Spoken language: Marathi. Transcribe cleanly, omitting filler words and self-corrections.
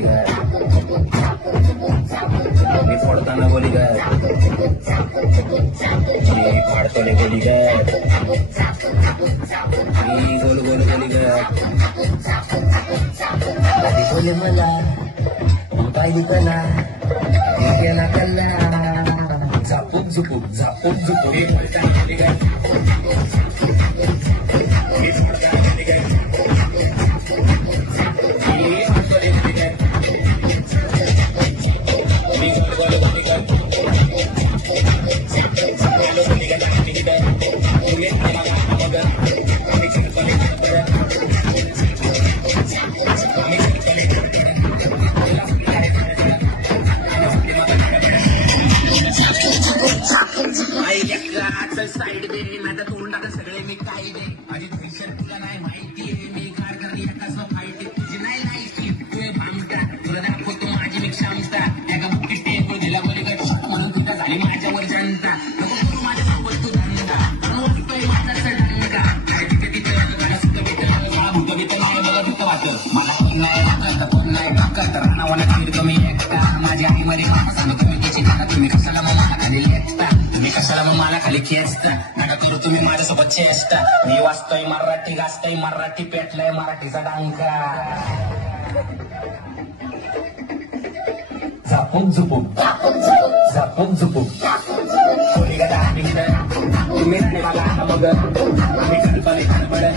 गोलीगार मी फोडताना गोलीगार मी फाडतोले गोलीगार मी गोल गोल गोलीगार आधी बोले मला पाहिली कला केला कल्ला झापूक झुपूक झापूक झुपूक मी फोडताना गोलीगार मी फोडताना गोलीगार साईड दे माझ्या तोंडाला सगळे मी काय दे माझी भविष्य तुला नाही माहिती मी कार करली कसं फाईट तुझी नाही लायकी तू भामटा तुला दाखवतो माझी मी क्षमता एका बुकी टेप दिला बोलीगड म्हणून तुझा झाली माझ्यावर जनता नको करू माझ्यासोबत तू धंदा अनुभवतोय माझा सडंगा काय तिथे तिथे मला सुद्धा भेटलं मला भूत बित नाही मला भूत वाटत मला नाही वाटत पण नाही टाकत राणावाला फिरतो मी एकटा माझी आई मध्ये मामा सांगतो मी तिची टाका तुम्ही कशाला मला खाली लेखता तुम्ही कशाला मग मला खाली खेचता नका करू तुम्ही माझ्यासोबत चेष्टा मी वाचतोय मराठी गाजतोय मराठी पेटलाय मराठीचा डांका झापूक झुपूक झापूक झुपूक तुम्ही नाही बघा मग आम्ही कल्पने पडत